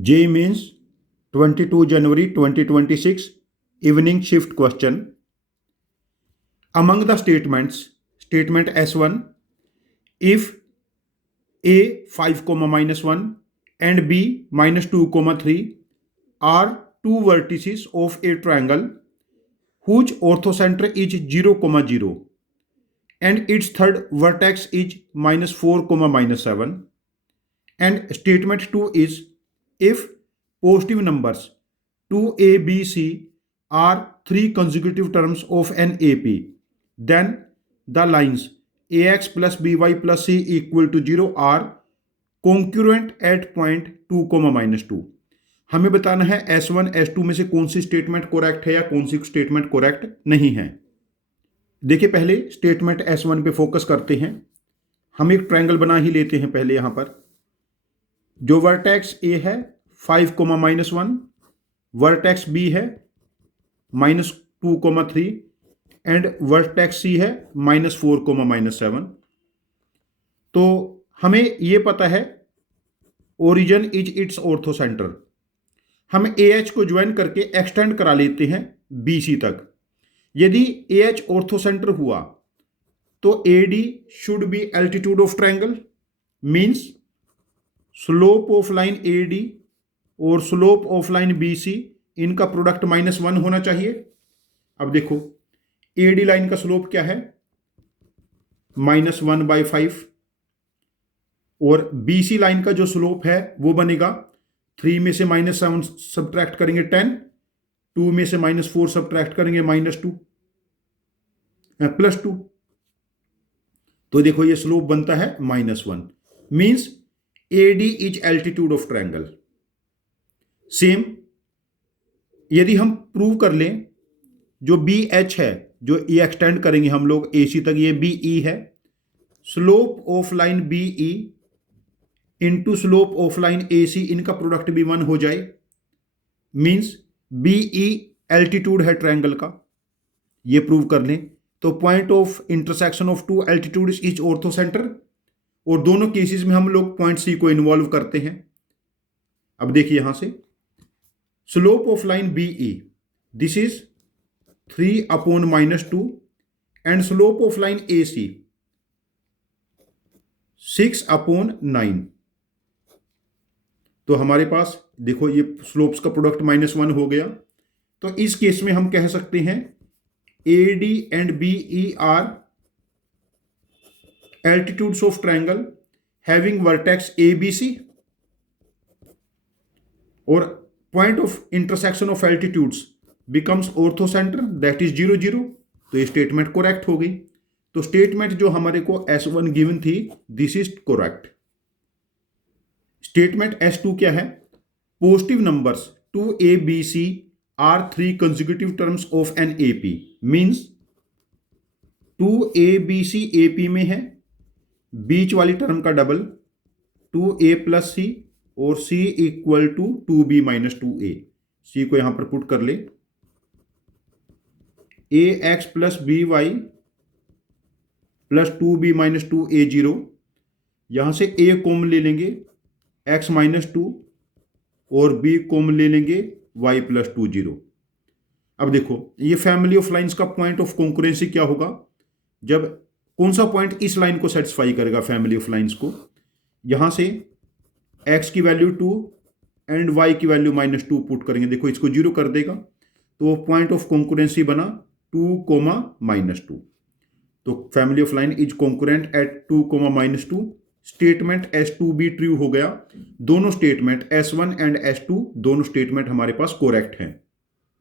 JEE Mains 22 January 2026 evening shift question. Among the statements, statement S1, if A 5, -1 and B -2, 3 are two vertices of a triangle whose orthocenter is 0, 0 and its third vertex is -4, -7, and statement 2 is if positive numbers 2a, b, c are three consecutive terms of an AP, then the lines ax plus by plus c equal to 0 are congruent at point 2, -2. हमें बताना है S1 S2 में से कौन सी statement correct है या कौन सी statement correct नहीं है। देखिए, पहले स्टेटमेंट S1 पे फोकस करते हैं। हम एक ट्रायंगल बना ही लेते हैं। पहले यहां पर जो वर्टेक्स ए है 5, -1, वर्टेक्स बी है -2, 3 एंड वर्टेक्स सी है -4, -7। तो हमें यह पता है ओरिजिन इज इट्स ऑर्थोसेंटर। हम AH को ज्वाइन करके एक्सटेंड करा लेते हैं BC तक। यदि AH ऑर्थोसेंटर हुआ तो AD should be altitude of triangle, means slope of line AD और स्लोप ऑफ लाइन BC इनका प्रोडक्ट -1 होना चाहिए। अब देखो, AD लाइन का स्लोप क्या है, -1/5, और BC लाइन का जो स्लोप है वो बनेगा 3 में से -7 सब्ट्रैक्ट करेंगे 10, 2 में से -4 सब्ट्रैक्ट करेंगे -2 +2। तो देखो ये स्लोप बनता है -1, means AD is altitude of triangle. Same यदि हम प्रूव कर लें जो BH है, जो E एक्सटेंड करेंगे हम लोग AC तक, ये BE है, slope of line BE into slope of line AC, इनका प्रोडक्ट भी 1 हो जाए, मींस BE एल्टीट्यूड है ट्रायंगल का। ये प्रूव कर लें तो point of intersection of two altitudes is orthocentre, और दोनों केसेस में हम लोग पॉइंट C को इन्वॉल्व करते हैं। अब देखिए यहां से slope of line BE, this is 3/-2 and slope of line AC 6/9। तो हमारे पास देखो ये स्लोप्स का प्रोडक्ट -1 हो गया। तो इस केस में हम कह सकते हैं AD and BE are altitudes of triangle having vertex ABC, और point of intersection of altitudes becomes orthocentre, that is 0, 0। तो ये स्टेटमेंट करेक्ट हो गई। तो स्टेटमेंट जो हमारे को S1 गिवन थी, this is correct. Statement S2 क्या है, positive numbers 2a, b, c are three consecutive terms of an AP, means 2a, b, c AP में है, बीच वाली टर्म का डबल 2a + c और c equal to 2b - 2a। c को यहां पर पुट कर ले, ax + by + 2b - 2a 0। यहां से a कॉमन ले लेंगे x - 2 और b कॉमन ले लेंगे y + 2 0। अब देखो ये फैमिली ऑफ लाइंस का पॉइंट ऑफ कॉन्करेंसी क्या होगा, जब कौन सा पॉइंट इस लाइन को सेटिस्फाई करेगा फैमिली ऑफ लाइंस को। यहां से x की वैल्यू 2 एंड y की वैल्यू -2 पुट करेंगे, देखो इसको 0 कर देगा, तो पॉइंट ऑफ कॉन्करेंसी बना 2, -2। तो family of line is concurrent eight 2, -2। Statement S2 भी ट्रू हो गया। दोनों स्टेटमेंट S1 एंड S2 दोनों स्टेटमेंट हमारे पास करेक्ट हैं।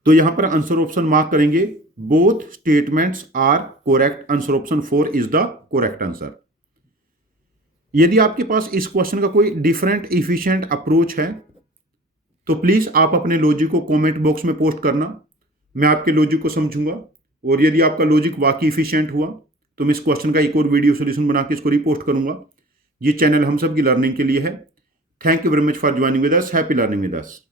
तो यहां पर आंसर ऑप्शन मार्क करेंगे, both statements are correct. Answer option 4 is the correct answer. यदि आपके पास इस क्वेश्चन का कोई डिफरेंट इफिशिएंट अप्रोच है तो प्लीज आप अपने लॉजिक को कमेंट बॉक्स में पोस्ट करना, मैं आपके लॉजिक को समझूंगा। और यदि आपका लॉजिक वाकई इफिशिएंट हुआ तो मैं इस क्वेश्चन का एक और वीडियो सोल्यूशन बना के इसको रिपोस्ट करूंगा। ये चैनल हम सब की लर्निंग के लिए है। Thank you very much for joining with us. Happy learning with us.